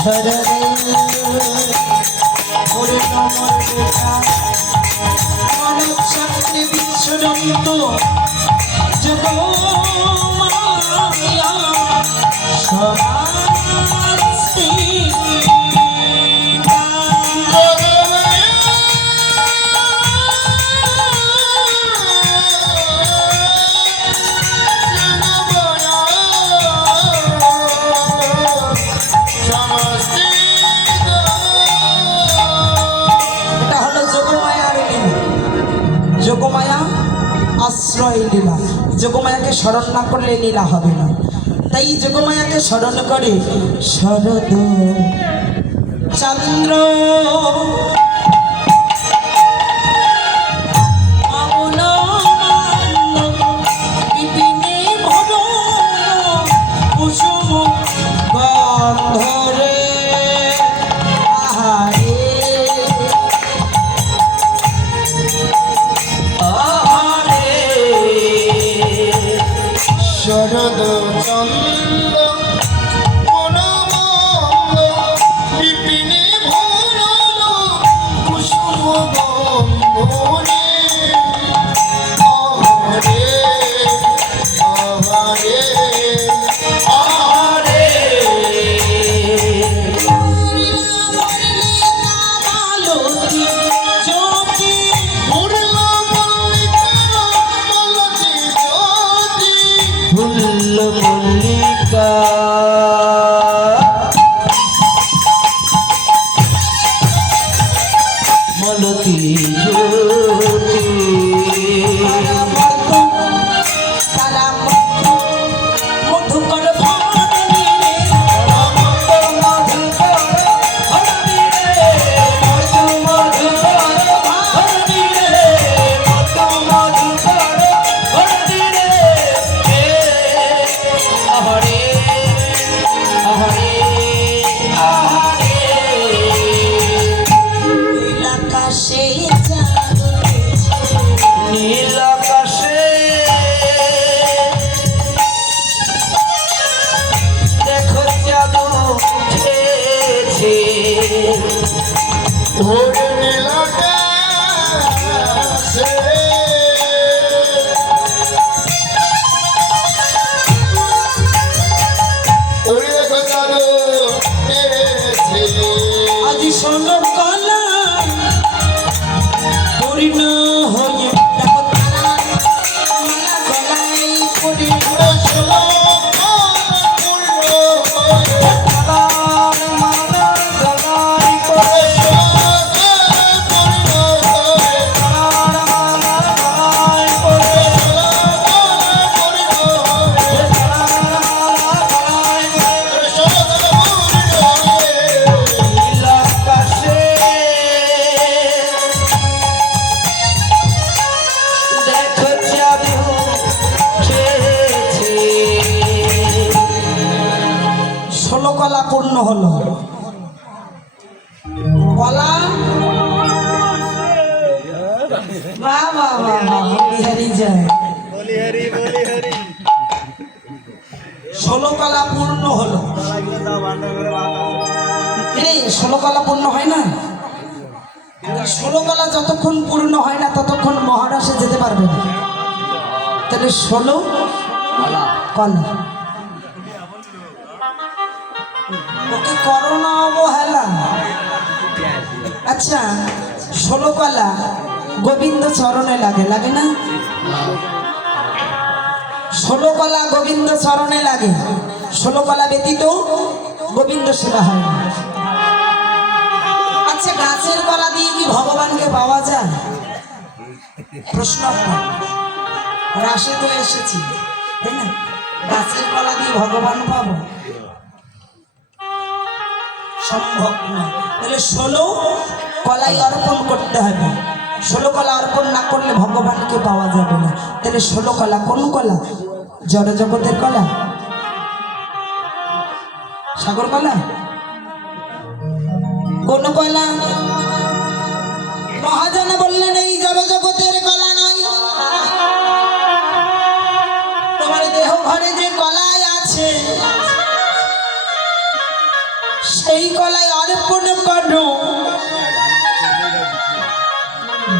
ঝররে ওরে নমর বেটা মানব চাকরি বিচ্ছুরন্ত যোগ মায়া সমাস্তি যোগমায়া আশ্রয় লীলা। যোগমায়াকে স্মরণ না করলে লীলা হবে না। তাই যোগমায়াকে স্মরণ করে শরদ চন্দ্র শরদ চন্দ্র মনোমন্দ বিপিনে ভরল কুসুম গন্ধনে আহারে আহারে আহারে মল্লিকা মলতি জ্যোতি মধুকর নীল আকাশে দেখো চাঁদ উঠেছে ওরে নীল আকাশে ওরে দেখো চাঁদ উঠেছে আজ শোনো কলা পূর্ণ হয়ে দেখো তারা মালা গলায় পড়ে তারার মালা গলায় পড়ে তারার মালা গলায় পড়ে তারার মালা গলায় নীল আকাশে দেখো চাঁদ উঠেছে। 16 কলা পূর্ণ হলো। কলা বাহ বাহ বাহ বাহ, বিহারি যায়। 16 কলা পূর্ণ হলো। এই 16 কলা পূর্ণ হয় না? 16 কলা যতক্ষণ পূর্ণ হয় না ততক্ষণ মহারাষ্ট্রে যেতে পারবে না। তাহলে 16 কলা ওকে করোনা অবহেলা। আচ্ছা 16 কলা গোবিন্দ চরণে লাগে, লাগে না? 16 কলা গোবিন্দ চরণে লাগে। 16 কলা ব্যতীত গোবিন্দ সেবা হয় না। আচ্ছা গাছের কলা দিয়ে কি ভগবানকে পাওয়া যায়? প্রশ্ন রাশে তো এসেছি, তাই না? গাছের কলা দিয়ে ভগবান পাবো? সম্ভব না। তাহলে 16 কলাই অর্পণ করতে হবে। 16 কলা অর্পণ না করলে ভগবানকে পাওয়া যাবে না। তাহলে 16 কলা কোন কলা? জড় জগতের কলা, সাগর কলা, কোন কলা? মহাজন বললেন এই জড় জগতের কলা নয়, তোমার দেহ ঘরে যে কলাই আছে সেই কলায় অর্পণ করো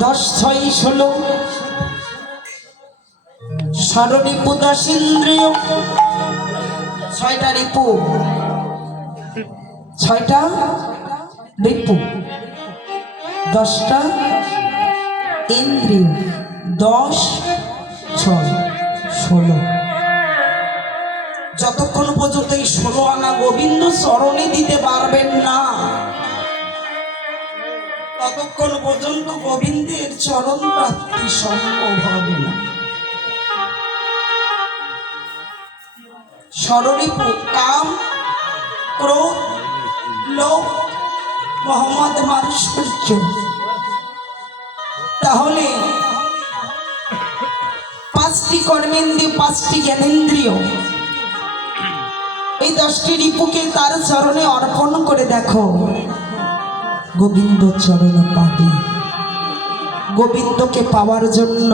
10 6 16 ষড়রিপু 10 ইন্দ্রিয় 6টা রিপু 6টা রিপু 10টা ইন্দ্রিয় 10 6 16 যতক্ষণ পর্যন্ত এই 16 আনা গোবিন্দ চরণে দিতে পারবেন না ততক্ষণ পর্যন্ত গোবিন্দের চরণ প্রাপ্তি সম্ভব হবে না। ষড়রিপু কাম ক্রোধ লোভ মোহাম্মদ মাৎসর্য। তাহলে 5টি কর্মেন্দ্রিয় 5টি জ্ঞানেন্দ্রিয় এই 10টি রিপুকে তার চরণে অর্পণ করে দেখো গোবিন্দ চরণে পাবে। গোবিন্দকে পাওয়ার জন্য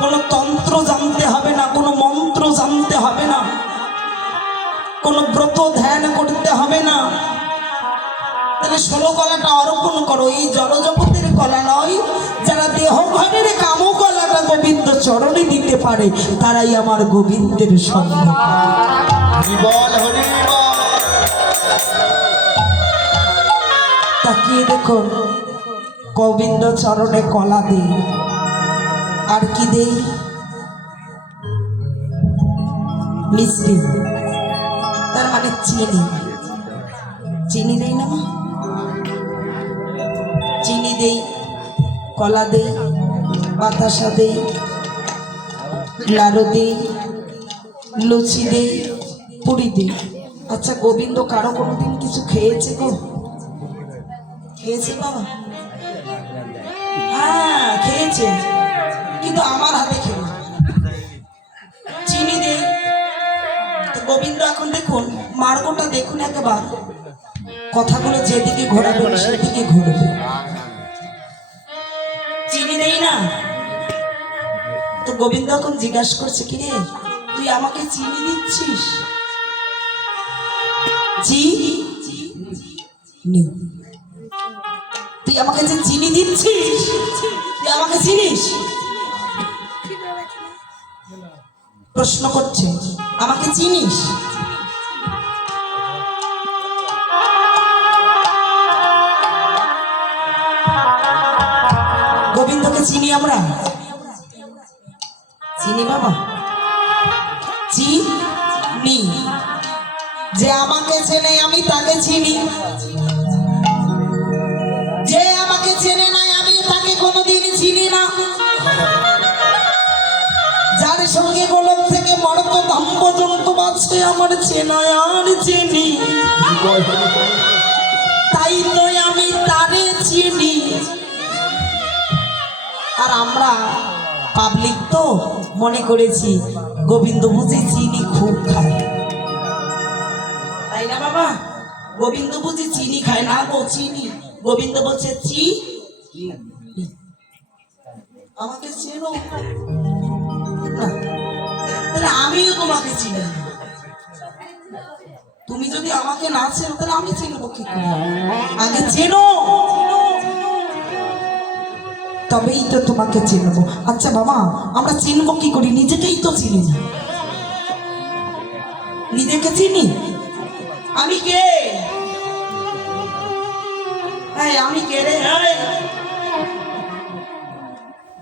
কোনো তন্ত্র জানতে হবে না, কোনো মন্ত্র জানতে হবে না, কোনো ব্রত ধ্যান করতে হবে না। তাহলে 16 কলাটা অর্পণ করো। এই জড়জগতের কলা নয়, যারা দেহ ঘরের কাম কলাটা গোবিন্দ চরণে দিতে পারে তারাই আমার গোবিন্দের সঙ্গ। তাকিয়ে দেখো গোবিন্দ চরণে কলা দেই আর কি দেই মিষ্টি, তার মানে চিনি। চিনি দেই না, চিনি দেই, কলা দেই, বাতাসা দেই, লাড়ু দেই, লুচি দেই, পুরি দেই। আচ্ছা গোবিন্দ কারো কোনোদিন কিছু খেয়েছে গো? খেয়েছে বাবা? হ্যাঁ খেয়েছে, কিন্তু আমার হাতে খেয়ে চিনি দেই। তো গোবিন্দ এখন দেখুন মার্গটা দেখুন একবার, কথাগুলো যেদিকে ঘোরাবেন সেদিকে ঘুরবে। চিনি দেই না, তো গোবিন্দ এখন জিজ্ঞাসা করছে কি রে তুই আমাকে চিনি দিচ্ছিস? চিনি তুই আমাকে যে চিনি দিচ্ছিস, তুই আমাকে চিনিস? প্রশ্ন করছে আমাকে চিনিস? গোবিন্দকে চিনি আমরা? চিনি বাবা? চিনি। যে আমাকে চেনে আমি তাকে চিনি, যে আমাকে চেনে নাই আমি তাকে কোনোদিন চিনি না। যার সঙ্গে গোলক থেকে মর্ত ধাম পর্যন্ত আছে আমার চেনায় আর চিনি, তাই তো আমি তারে চিনি। আর আমরা পাবলিক তো মনে করেছি গোবিন্দ বুঝি চিনি খুব খায়, তাই না বাবা? গোবিন্দ বুঝি চিনি খায় না গো, চিনি। গোবিন্দ বলছে চিনি, আমাকে চেনো না, তাহলে আমিও তোমাকে চিনি না। তুমি যদি আমাকে না চেনো তাহলে আমি চিনবো কি করে? আগে চেনো তবেই তো তোমাকে চিনবো। আচ্ছা বাবা আমরা চিনবো কি করি? নিজেকেই তো চিনি না। নিজেকে চিনি? আমি কে? আমি কে রে?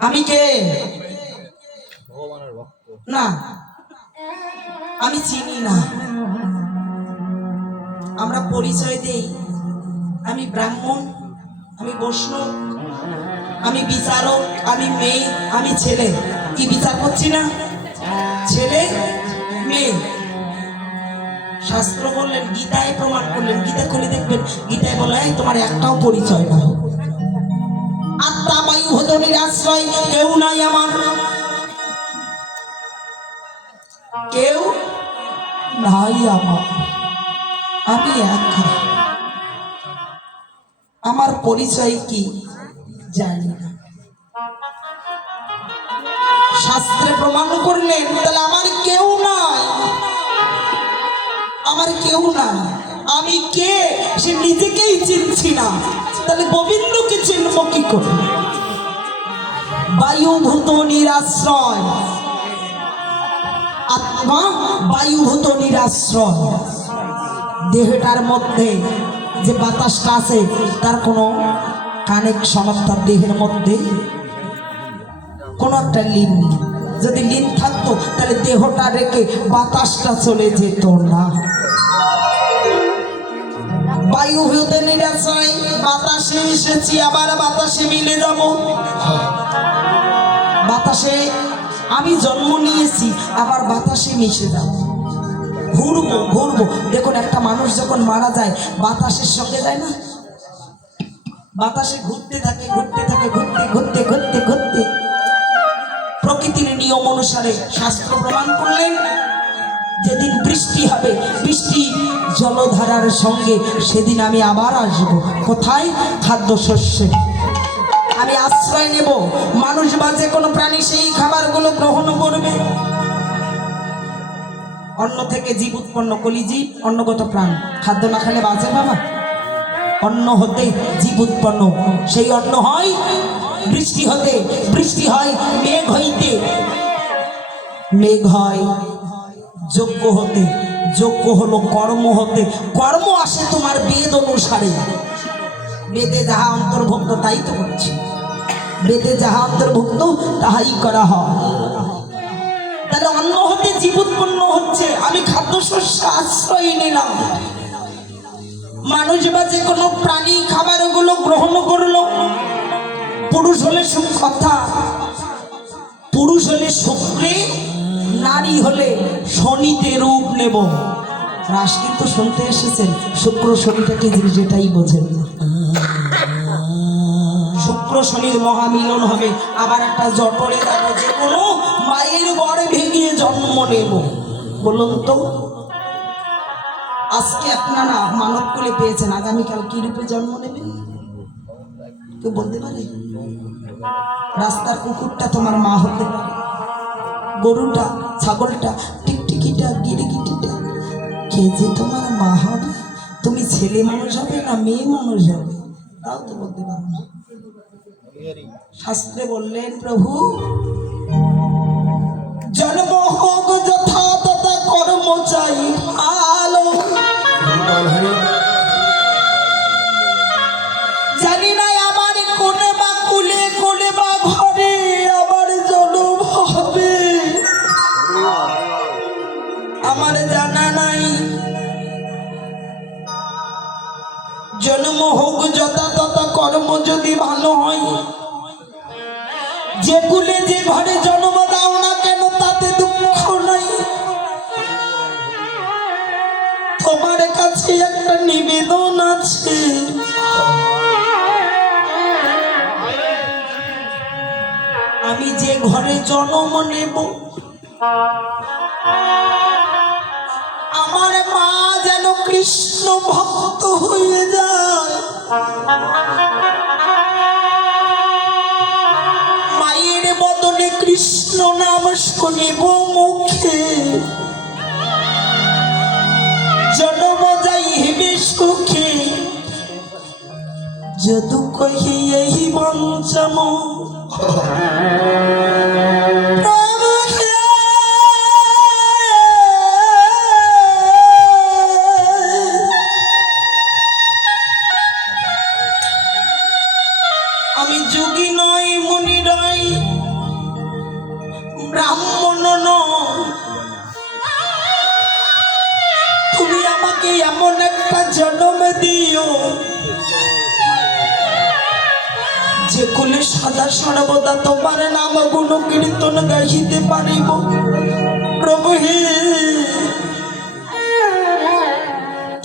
আমি কে? না আমি চিনি না। আমরা পরিচয় দেই আমি ব্রাহ্মণ, আমি বৈষ্ণব, আমি বিচারক, আমি মেয়ে, আমি ছেলে। কি বিচার করছি না? ছেলে মেয়ে। শাস্ত্র বললেন, গীতায় প্রমাণ করলেন, গীতা খুলে দেখবেন, গীতায় বলা হয় তোমার একটাও পরিচয় নাই। আত্মা বায়ু হতনের আশ্রয় কেউ নাই আমার, কেউ নাই আমার, আমি একা। আমার পরিচয় কি জানি না। শাস্ত্রে প্রমাণ করলেন তাহলে আমার কেউ নাই, আমার কেউ না, আমি কে সে নিজেকেই চিনছি না, তাহলে গোবিন্দকে চিনব কি করে? বায়ুভূত নিরাশ্রয়, আত্মা বায়ুভূত নিরাশ্রয়। দেহটার মধ্যে যে বাতাসটা আছে তার কোনো কানেকশন, তার দেহের মধ্যে কোনো একটা লিন নেই। যদি লিন থাকতো তাহলে দেহটা রেখে বাতাসটা চলে যেত না। বায়ুভূত নিরাশ্রয়, বাতাসে এসেছি আবার বাতাসে মিলে যাব। বাতাসে আমি জন্ম নিয়েছি আবার বাতাসে মিশে যাব, ঘুরবো ঘুরবো। দেখুন একটা মানুষ যখন মারা যায় বাতাসের সঙ্গে যায় না, বাতাসে ঘুরতে থাকে ঘুরতে থাকে, ঘুরতে ঘুরতে ঘুরতে ঘুরতে। প্রকৃতির নিয়ম অনুসারে শাস্ত্র প্রমাণ করলেন যেদিন বৃষ্টি হবে, বৃষ্টি জলধারার সঙ্গে সেদিন আমি আবার আসবো। কোথায়? খাদ্যশস্যে আমি আশ্রয় নেব। মানুষ বা যে কোনো প্রাণী সেই খাবারগুলো গ্রহণ করবে। অন্ন থেকে জীব উৎপন্ন, কলিজীব অন্নগত প্রাণ, খাদ্য না খেলে বাঁচে বাবা? অন্ন হতে জীব উৎপন্ন, সেই অন্ন হয় বৃষ্টি হতে, বৃষ্টি হয় মেঘ হইতে, মেঘ হয় যজ্ঞ হতে, যজ্ঞ হলো কর্ম হতে, কর্ম আসে তোমার বেদ অনুসারে। বেদে যাহা অন্তর্ভুক্ত তাই তো করছি, বেদে যাহা অন্তর্ভুক্ত তাহাই করা হয়। তাহলে অন্ন হতে জীব উৎপন্ন হচ্ছে, আমি খাদ্যশস্য আশ্রয় নিলাম। মানুষ বা যে কোনো প্রাণী খাবারগুলো গ্রহণ করলো। পুরুষ হলে কথা, পুরুষ হলে শুক্রে, নারী হলে শনিতে রূপ নেব। রাস কিন্তু শুনতে এসেছেন, শুক্র শনিটাকে যেটাই বোঝেন না। শুক্র শনির মহামিলন হবে, আবার একটা জটরে যাব, যে কোনো মায়ের গর্ভে গিয়ে জন্ম নেব। বলুন তো আজকে আপনারা মানব কোলে পেয়েছেন, আগামীকাল কি রূপে জন্ম নেবেন কেউ বলতে পারে? রাস্তার কুকুরটা তোমার মা হতে পারে, গরুটা, ছাগলটা, টিকটিকিটা, গিরিগিটিটা কে যে তোমার মা হবে? তুমি ছেলে মানুষ হবে না মেয়ে মানুষ হবে তাও তো বলতে পারো না। শাস্ত্রে বললেন প্রভু জন্ম হোক যথা তথা কর্ম চাই ভালো। জানি না আমার কোনে বা কুলে, কোনে বা ঘরে আমার জন্ম হবে, আমার জানা নাই। জন্ম হোক যথা তথা কর্ম যদি ভালো হয়, যে কুলে যে ঘরে জন্ম দাও না কেন তাতে দুঃখ নাই। তোমার কাছে একটা নিবেদন আছে, আমি যে ঘরে জন্ম নেব আমার মা যেন কৃষ্ণ ভক্ত হয়ে যায়। মায়ের বদলে কৃষ্ণ নাম শুনিব মুখে, জন্ম যাই হেবে সুখে। যদু কহি এই বঞ্চম আমি যোগী নই, মুনি নই, ব্রাহ্মণ নই, তুমি আমাকে এমন একটা জন্ম দিও যে কুলে সদা সর্বদা তোমার নাম গুণ কীর্তন গাইতে পারিব। প্রভু হে,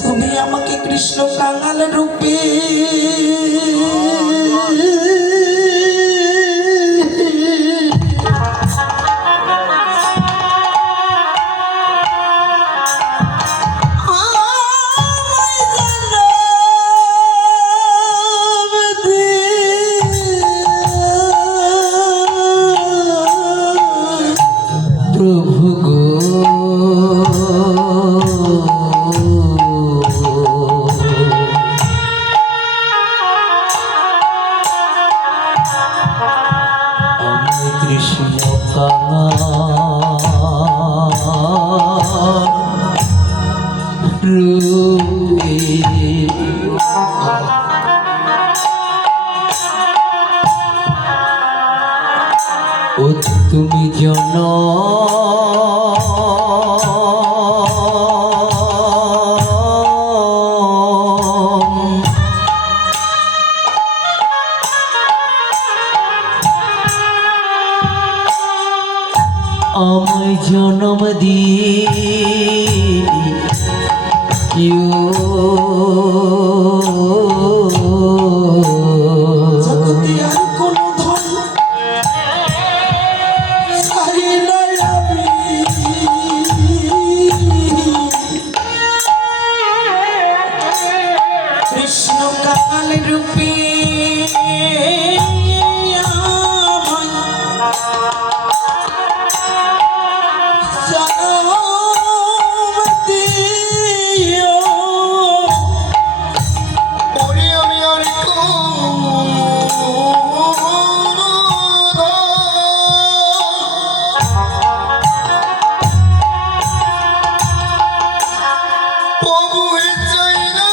তুমি আমাকে কৃষ্ণ কাঙাল রূপে প্রভু গো কৃষ্ণ কাঙাল রূপে ও তুমি আমায় জনম জগতে আর কোনো ধন চাই না আমি। কৃষ্ণ কাল রূপে ওরে আমি আর প্রভু চাই না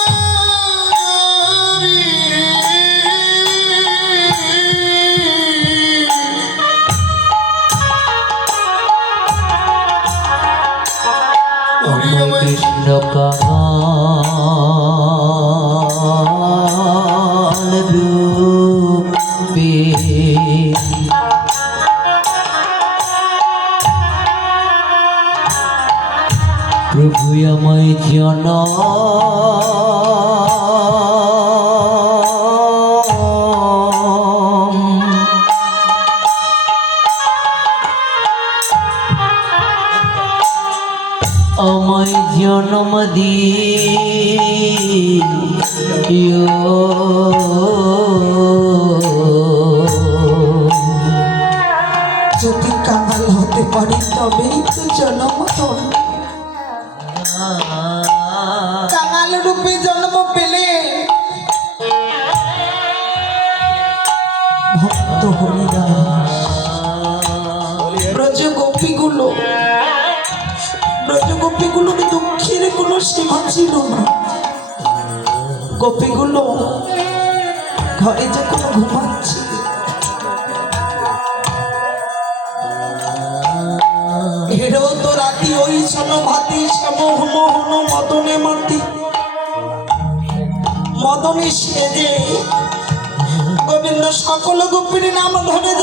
কৃষ্ণ কাঙাল রূপে প্রভু আমায় আমায় জনম দিও যদি কাঙাল হতে পারি তবেই তো জন্ম ধন্য। কাঙাল রূপে জন্ম পেলে ভক্ত হরিদাস ব্রজ গোপীগুলোর দুঃখের কোনো সীমা ছিল না। গোপীগুলো ঘরে যখন ঘুমাচ্ছে হেরো তো রাতি ওই সনভাতি শ্যামোহন মদনে মাতি মদনে সেজে গোবিন্দ সকল গোপীর নাম ধরে